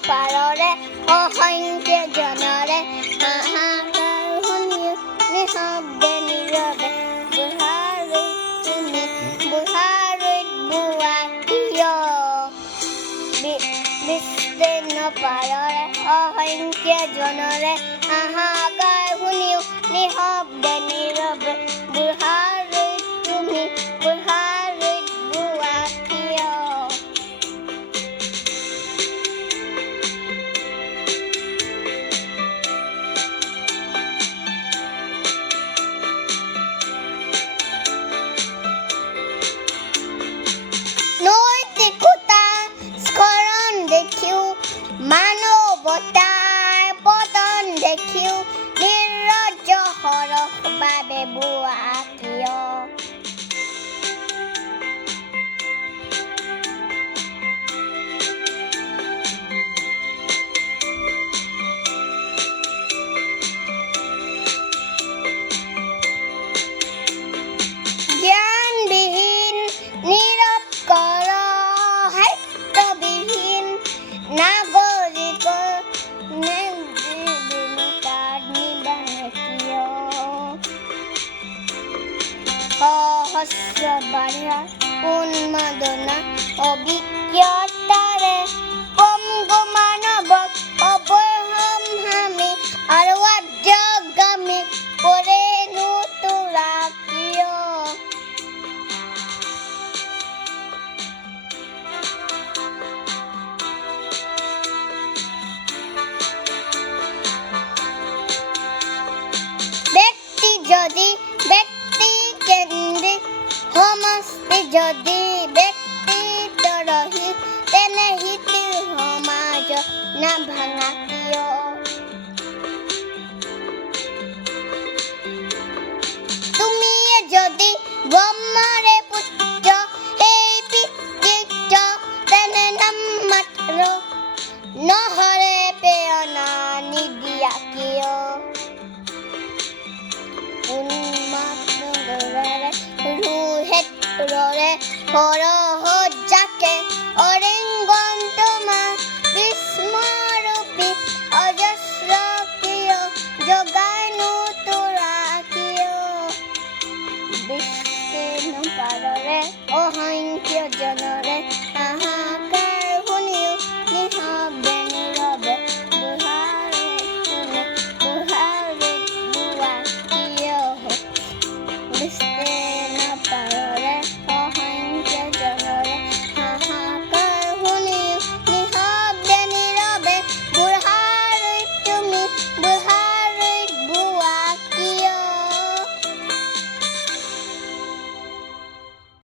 পাৰৰে অসংখ্য জনৰে হাহাকাৰ শুনি নিশব্দে নীৰৱে বুঢ়াৰীত বোৱা কিয় বিস্তীৰ্ণ পাৰৰে অসংখ্য জনৰে হাহাকাৰ শুনিও নিশব্দে নীৰৱে বুঢ়াৰীত বোৱা কিয় নৈতিকতা স্খলন দেখিও মানৱতাৰ পতন দেখিও নিৰ্লজ্জ সৰস বাবে বোৱা কিয় জ্ঞানবিহীন নীৰৱ কৰ সাহিত্যবিহীন নাগৰিকৰ নিৰ্জীৱতাৰ নিবাহে কিয় সহস্ৰ বাধা উন্মাদনা অভিজ্ঞতাৰে পংগু মানৱক অৱসম্ভাৱী আৰু আদ্যগামী কৰেনো তোৰা কিয় ব্যক্তি যদি ব্যক্তিকেন্দ্ৰিক সমষ্টি যদি ব্যক্তিতৰহী তেনে হিতিৰ সমাজ নাভাঙা কিয় তুমিয়ে যদি ব্ৰহ্মৰে পুত্ৰ সেই পিতৃত্ব তেনে নাম মাত্ৰ নহৰে প্ৰেৰণা নিদিয়া কিয় ৰুহেতৰে সৰহজাকে অৰিংগন তোমাৰ বিস্মৰূপী অজস্ৰ কিয় জগাইনো তোৰা কিয় বিস্তীৰ্ণ পাৰৰে অসংখ্য জনৰে